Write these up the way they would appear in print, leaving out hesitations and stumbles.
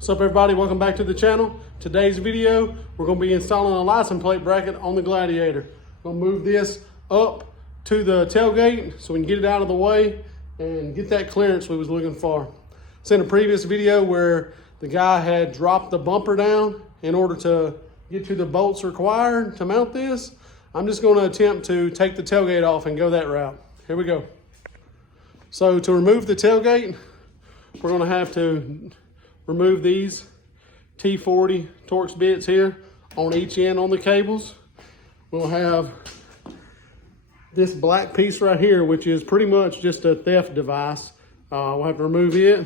What's up everybody, welcome back to the channel. Today's video, we're gonna be installing a license plate bracket on the Gladiator. We're gonna move this up to the tailgate so we can get it out of the way and get that clearance we was looking for. It's in a previous video where the guy had dropped the bumper down in order to get to the bolts required to mount this. I'm just gonna attempt to take the tailgate off and go that route. Here we go. So to remove the tailgate, we're gonna have to remove these T40 Torx bits here on each end on the cables. We'll have this black piece right here, which is pretty much just a theft device. We'll have to remove it,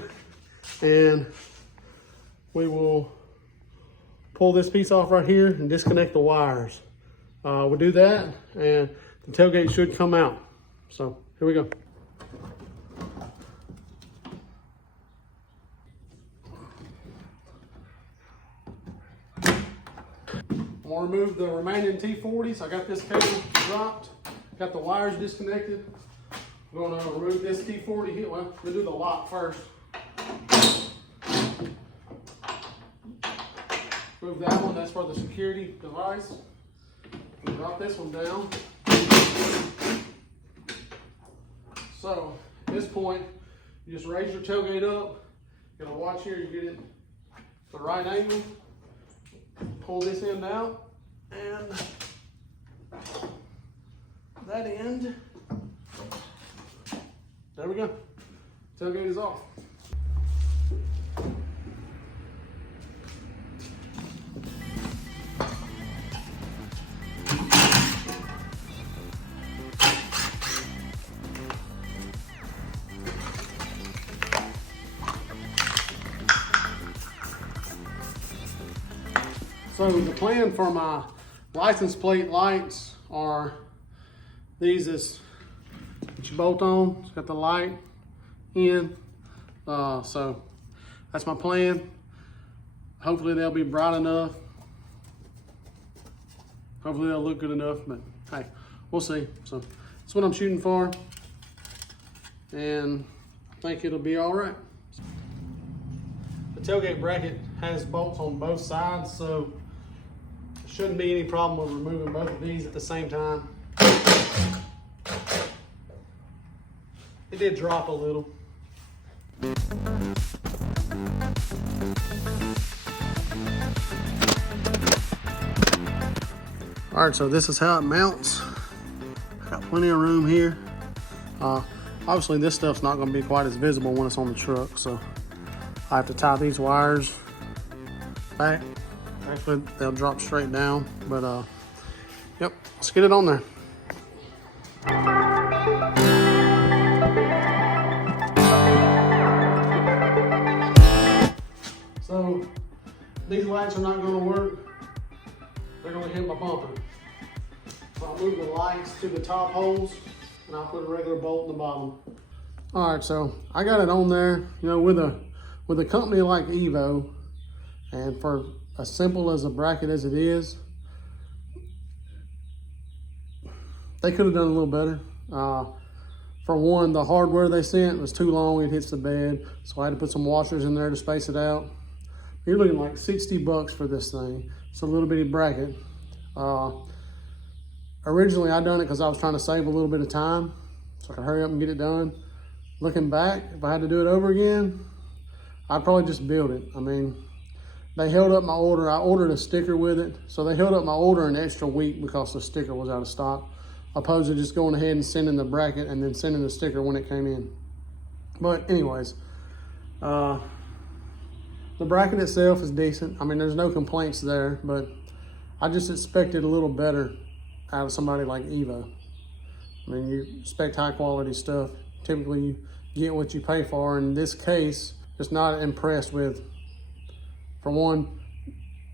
and we will pull this piece off right here and disconnect the wires. We'll do that, and the tailgate should come out. So here we go. I'm gonna remove the remaining T40s. I got this cable dropped, got the wires disconnected. I'm gonna remove this T40 here. Well, we'll do the lock first. Move that one, that's for the security device. Drop this one down. So at this point, you just raise your tailgate up. You're gonna watch here, you get it the right angle. Pull this end out, and that end, there we go. Tailgate is off. So the plan for my license plate lights are these that you bolt on. It's got the light in. So that's my plan. Hopefully they'll be bright enough. Hopefully they'll look good enough, but hey, we'll see. So that's what I'm shooting for, and I think it'll be all right. The tailgate bracket has bolts on both sides, so shouldn't be any problem with removing both of these at the same time. It did drop a little. All right, so this is how it mounts. Got plenty of room here. Obviously this stuff's not gonna be quite as visible when it's on the truck, so I have to tie these wires back. Actually, they'll drop straight down, but yep, let's get it on there. So these lights are not going to work. They're going to hit my bumper. So I'll move the lights to the top holes, and I'll put a regular bolt in the bottom. All right, so I got it on there. You know, with a company like Evo, and for as simple as a bracket as it is, they could have done a little better. For one, the hardware they sent was too long, it hits the bed, so I had to put some washers in there to space it out. You're looking like 60 bucks for this thing. It's a little bitty bracket. Originally I done it because I was trying to save a little bit of time, so I could hurry up and get it done. Looking back, if I had to do it over again, I'd probably just build it. I mean, they held up my order. I ordered a sticker with it, so they held up my order an extra week because the sticker was out of stock, opposed to just going ahead and sending the bracket and then sending the sticker when it came in. But anyways, the bracket itself is decent. I mean, there's no complaints there, but I just expected a little better out of somebody like Evo. I mean, you expect high quality stuff. Typically you get what you pay for. In this case, just not impressed with, for one,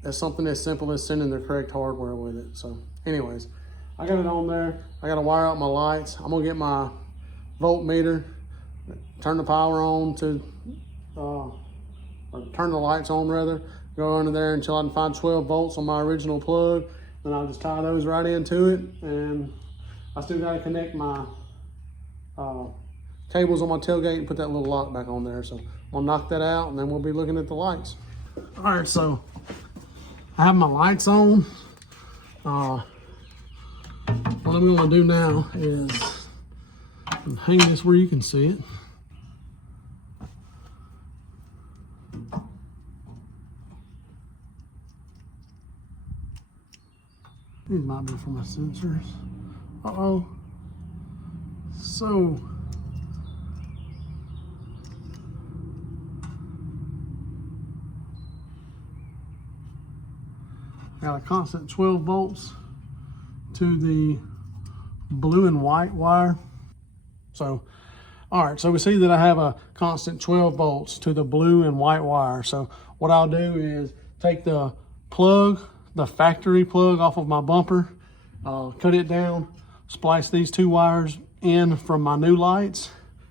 it's something as simple as sending the correct hardware with it. So anyways, I got it on there. I got to wire out my lights. I'm gonna get my voltmeter, turn the power on to, or turn the lights on rather, go under there until I can find 12 volts on my original plug. Then I'll just tie those right into it. And I still got to connect my cables on my tailgate and put that little lock back on there. So I'll knock that out, and then we'll be looking at the lights. All right, so I have my lights on. What I'm gonna do now is hang this where you can see it. These might be for my sensors. Uh-oh. So, got a constant 12 volts to the blue and white wire. So, all right, so we see that I have a constant 12 volts to the blue and white wire. So what I'll do is take the plug, the factory plug off of my bumper, cut it down, splice these two wires in from my new lights,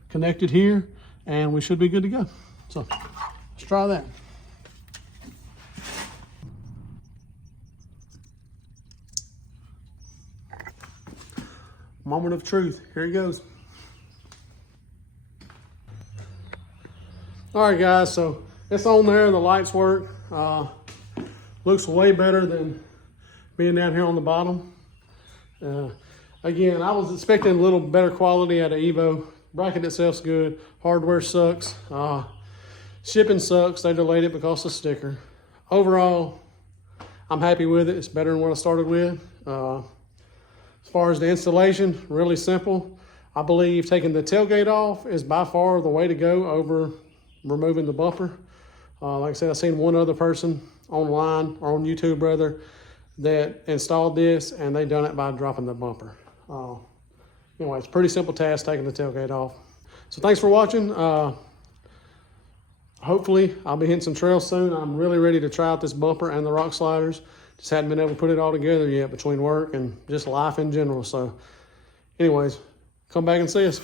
connect it here, and we should be good to go. So let's try that. Moment of truth, here it goes. All right guys, so it's on there, the lights work. Looks way better than being down here on the bottom. Again, I was expecting a little better quality out of Evo. Bracket itself's good, hardware sucks. Shipping sucks, they delayed it because of the sticker. Overall, I'm happy with it. It's better than what I started with. As far as the installation, really simple. I believe taking the tailgate off is by far the way to go over removing the bumper. Like I said, I've seen one other person online or on YouTube rather that installed this, and they done it by dropping the bumper. Anyway, it's a pretty simple task taking the tailgate off. So thanks for watching. Hopefully I'll be hitting some trails soon. I'm really ready to try out this bumper and the rock sliders. Just hadn't been able to put it all together yet between work and just life in general. So anyways, come back and see us.